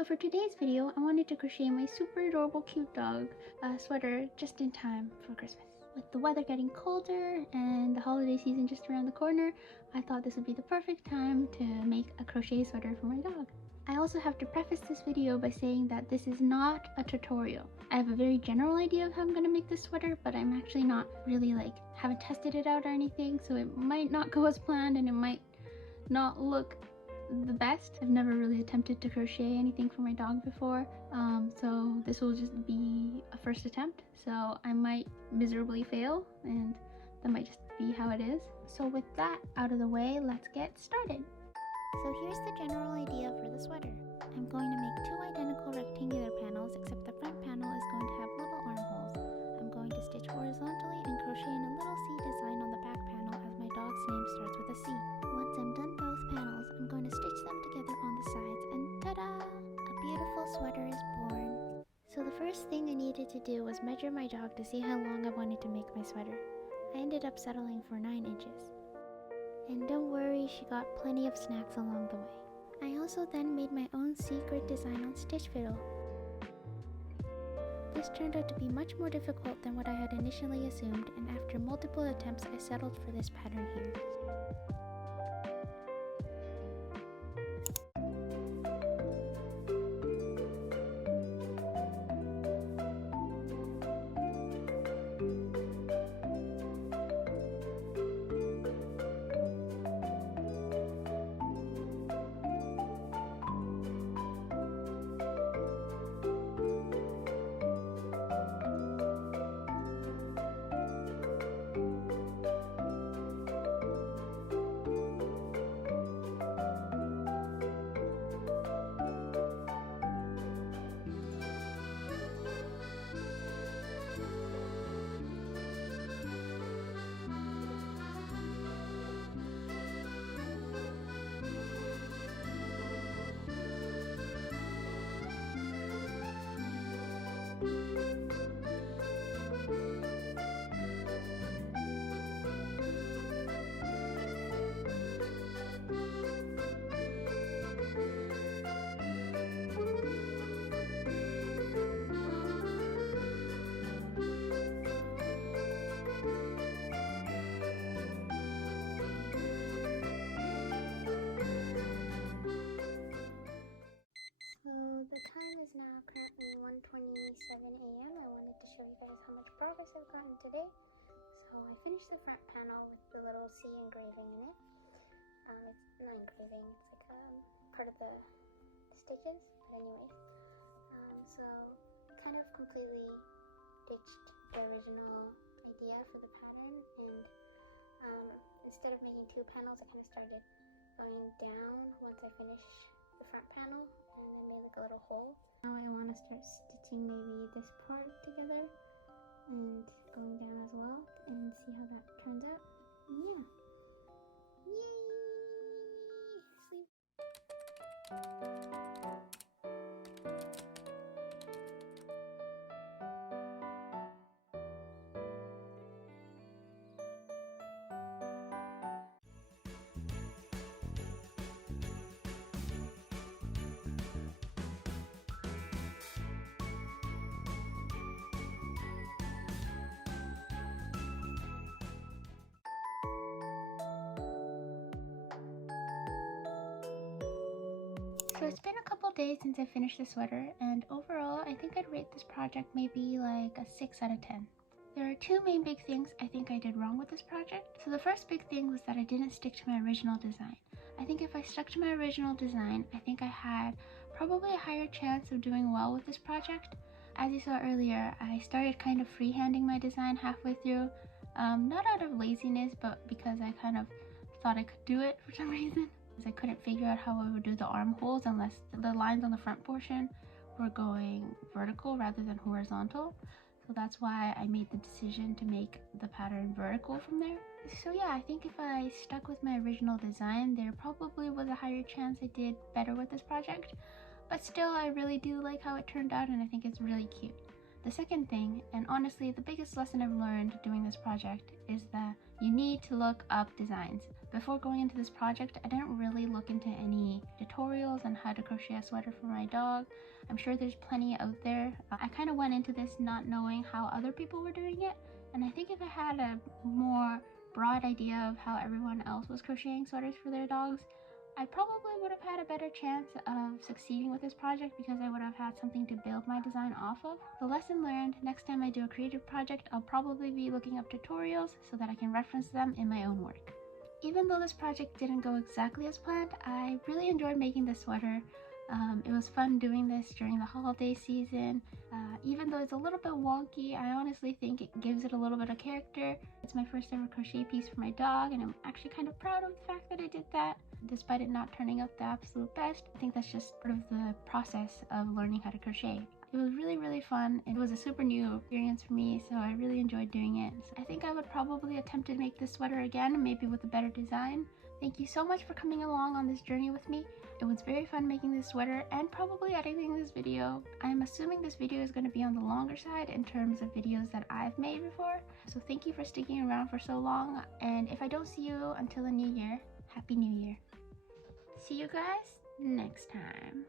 So for today's video, I wanted to crochet my super adorable cute dog sweater just in time for Christmas. With the weather getting colder and the holiday season just around the corner, I thought this would be the perfect time to make a crochet sweater for my dog. I also have to preface this video by saying that this is not a tutorial. I have a very general idea of how I'm going to make this sweater, but I'm actually not really haven't tested it out or anything, so it might not go as planned and it might not look the best. I've never really attempted to crochet anything for my dog before, so this will just be a first attempt, so I might miserably fail and that might just be how it is. So with that out of the way, let's get started. So here's the general idea for the sweater. I'm going to make two identical rectangular panels, except the front panel is going to have little armholes. I'm going to stitch horizontally and crochet in a little C design on the back panel as my dog's name starts with a C. Once I'm done both panels, I'm going to stitch them together on the sides and ta-da! A beautiful sweater is born. So the first thing I needed to do was measure my dog to see how long I wanted to make my sweater. I ended up settling for 9 inches. And don't worry, she got plenty of snacks along the way. I also then made my own secret design on Stitch Fiddle. This turned out to be much more difficult than what I had initially assumed, and after multiple attempts I settled for this pattern here. Now currently 1:27 a.m. I wanted to show you guys how much progress I've gotten today. So I finished the front panel with the little C engraving in it. It's not engraving, it's part of the stitches, but anyways. So kind of completely ditched the original idea for the pattern, and instead of making two panels, I kind of started going down once I finished the front panel, and I made a little hole. Now I want to start stitching maybe this part together and going down as well and see how that turns out. Yeah. Yay! Sleep. So it's been a couple days since I finished the sweater, and overall I think I'd rate this project maybe like a 6 out of 10. There are two main big things I think I did wrong with this project. So the first big thing was that I didn't stick to my original design. I think if I stuck to my original design, I think I had probably a higher chance of doing well with this project. As you saw earlier, I started kind of freehanding my design halfway through, not out of laziness, but because I kind of thought I could do it for some reason. I couldn't figure out how I would do the armholes unless the lines on the front portion were going vertical rather than horizontal. So that's why I made the decision to make the pattern vertical from there. So yeah, I think if I stuck with my original design, there probably was a higher chance I did better with this project. But still, I really do like how it turned out, and I think it's really cute. The second thing, and honestly the biggest lesson I've learned doing this project, is that you need to look up designs. Before going into this project, I didn't really look into any tutorials on how to crochet a sweater for my dog. I'm sure there's plenty out there. I kind of went into this not knowing how other people were doing it, and I think if I had a more broad idea of how everyone else was crocheting sweaters for their dogs, I probably would have had a better chance of succeeding with this project because I would have had something to build my design off of. The lesson learned: next time I do a creative project, I'll probably be looking up tutorials so that I can reference them in my own work. Even though this project didn't go exactly as planned, I really enjoyed making this sweater. It was fun doing this during the holiday season. Even though it's a little bit wonky, I honestly think it gives it a little bit of character. It's my first ever crochet piece for my dog, and I'm actually kind of proud of the fact that I did that. Despite it not turning out the absolute best, I think that's just part of the process of learning how to crochet. It was really fun. It was a super new experience for me, so I really enjoyed doing it. So I think I would probably attempt to make this sweater again, maybe with a better design. Thank you so much for coming along on this journey with me. It was very fun making this sweater and probably editing this video. I'm assuming this video is going to be on the longer side in terms of videos that I've made before. So thank you for sticking around for so long, and if I don't see you until the new year, Happy New Year. See you guys next time.